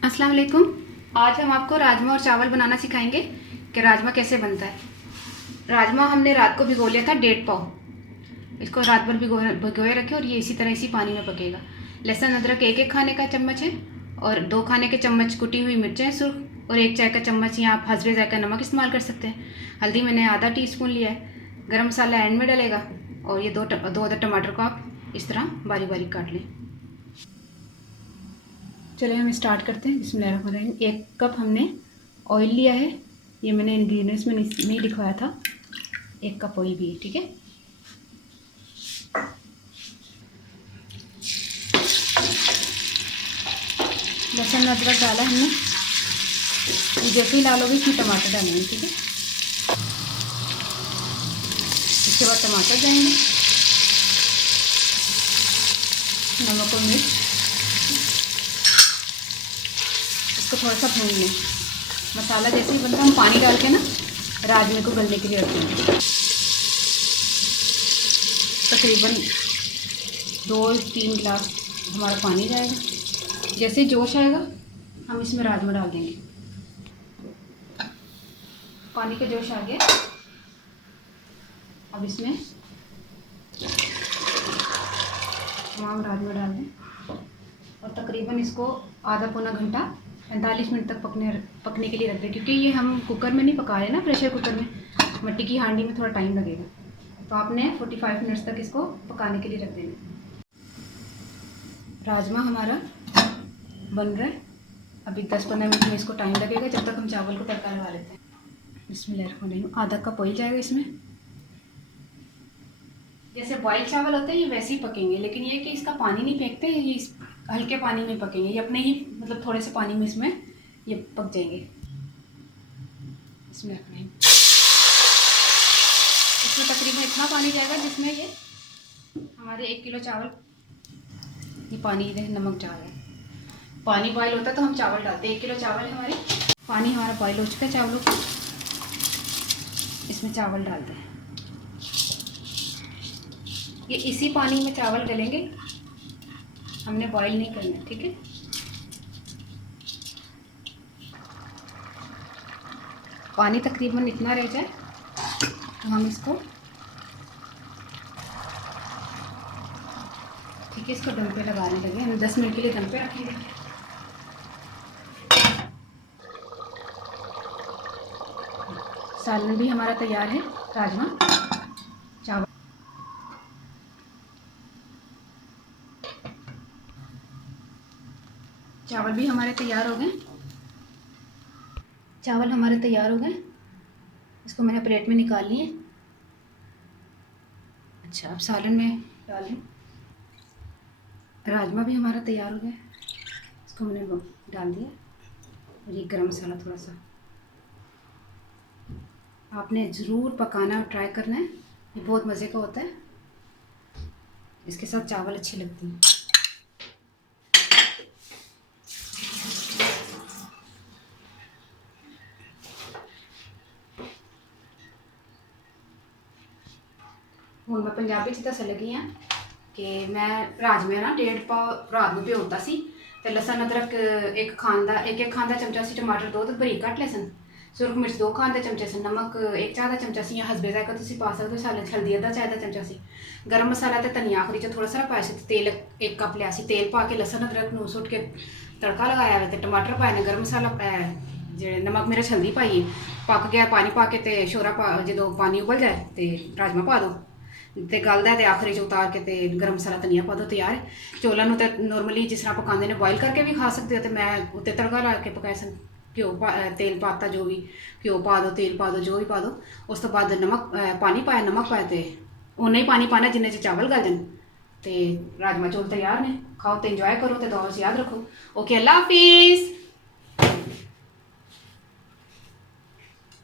अस्सलाम वालेकुम। आज हम आपको राजमा और चावल बनाना सिखाएंगे कि राजमा कैसे बनता है। राजमा हमने रात को भिगो लिया था 1.5 पाव। इसको रात भर भिगोए रखे और ये इसी तरह इसी पानी में पकेगा। लहसुन अदरक एक एक खाने का चम्मच है और 2 खाने के चम्मच कुटी हुई मिर्चें सुर्ख और 1 चाय का चम्मच या आप हसबे जायका नमक इस्तेमाल कर सकते हैं। हल्दी मैंने आधा टीस्पून लिया है। गरम मसाला एंड में डलेगा और ये दो अदर टमाटर को आप इस तरह बारीक बारीक काट लें। चलिए हम स्टार्ट करते हैं। बिस्मिल्लाहिर्रहमानिर्रहीम। 1 कप हमने ऑयल लिया है। ये मैंने इंग्रेडिएंट्स में नहीं लिखवाया था। 1 कप ऑयल भी है, ठीक है। लहसुन अदरक डाला हमने। ये जैसे ही डालोगे इसमें टमाटर डालेंगे, ठीक है। इसके बाद टमाटर जाएंगे, नमक और मिर्च। इसको थोड़ा सा भून लें। मसाला जैसे ही बनता है हम पानी डाल के ना राजमे को गलने के लिए रख देंगे। तकरीबन 2-3 गिलास हमारा पानी जाएगा। जैसे ही जोश आएगा हम इसमें राजमा डाल देंगे। पानी का जोश आ गया, अब इसमें तमाम राजमा डाल दें और तकरीबन इसको आधा पौना घंटा 45 मिनट तक पकने के लिए रख दें, क्योंकि ये हम कुकर में नहीं पका रहे ना, प्रेशर कुकर में। मिट्टी की हांडी में थोड़ा टाइम लगेगा, तो आपने 45 मिनट्स तक इसको पकाने के लिए रख देना। राजमा हमारा बन रहा है। अभी 10-15 मिनट में इसको टाइम लगेगा, जब तक हम चावल को तड़का लगा लेते हैं। बिस्मिल्लाहिर्रहमानिर्रहीम। आधा कप ऑयल जाएगा इसमें। जैसे बॉयल चावल होते हैं ये वैसे ही पकेंगे, लेकिन ये कि इसका पानी नहीं फेंकते, ये हल्के पानी में पकेंगे। ये अपने ही मतलब थोड़े से पानी में इसमें ये पक जाएंगे। इसमें तकरीबन इतना पानी जाएगा जिसमें ये हमारे 1 किलो चावल, ये पानी नमक डाल है। पानी बॉयल होता है तो हम चावल डालते हैं। 1 किलो चावल है हमारे। पानी हमारा बॉयल हो चुका है चावलों को, इसमें चावल डालते हैं। ये इसी पानी में चावल गलेंगे, हमने बॉईल नहीं करना, ठीक है। पानी तकरीबन इतना रह जाए तो हम इसको, ठीक है, इसको दम पे लगाने लगे। हम 10 मिनट के लिए दम पे रखेंगे। सालन भी हमारा तैयार है। राजमा चावल चावल भी हमारे तैयार हो गए। चावल हमारे तैयार हो गए। इसको मैंने प्लेट में निकाल लिए। अच्छा, अब सालन में डाल लें। राजमा भी हमारा तैयार हो गया। इसको मैंने डाल दिया और ये गरम मसाला थोड़ा सा। आपने ज़रूर पकाना और ट्राई करना है, ये बहुत मज़े का होता है। इसके साथ चावल अच्छी लगती है। ਹੁਣ मैं पंजाबी च दसन लगी हाँ कि मैं राजमे ना 1.5 पाव रात को भिगोता सी ते लसन अदरक एक खांदा चमचा सी, टमाटर 2 ते बरीक कट लसन, सुरख मिर्च 2 खांदे चमचे से, नमक 1 चाय का चमचा सी या हसबे जायका तुसीं पा सकते हो। साले हल्दी आधा चाय का चमचा सी, गरम मसाला ते धनिया आखिरी च थोड़ा सा पाया सी। तेल 1 कप लिया सी। तेल पा के लसन अदरक नूं सुट के तड़का लगाया है ते टमाटर पाए ने, गरम मसाला पाया जे, नमक मिर्च हल्दी पाई। पक गया पानी पा के ते शोरा पा, जो पानी उबल जाए तो राजमा पा दो ते गलदा ते आखिरी च उतार के ते गरम मसाला धनिया पा दो, तैयार है। चौलों तो नॉर्मली जिस तरह पकाते हैं बॉयल करके भी खा सकते हो, तो मैं उत्ते तड़का ला के पकाया सन। घ्यो तेल पाता, जो भी घ्यो पा दो, तेल पा दो, जो भी पा दो। उस तो बाद नमक पानी पाया, नमक पाया तो उन्ना ही पानी पाना जिन्ने च चावल गल जान। तो राजमा चौल तैयार ने। खाओ तो इंजॉय करो तो दुआ याद रखो। ओके, अल्लाह हाफिज़।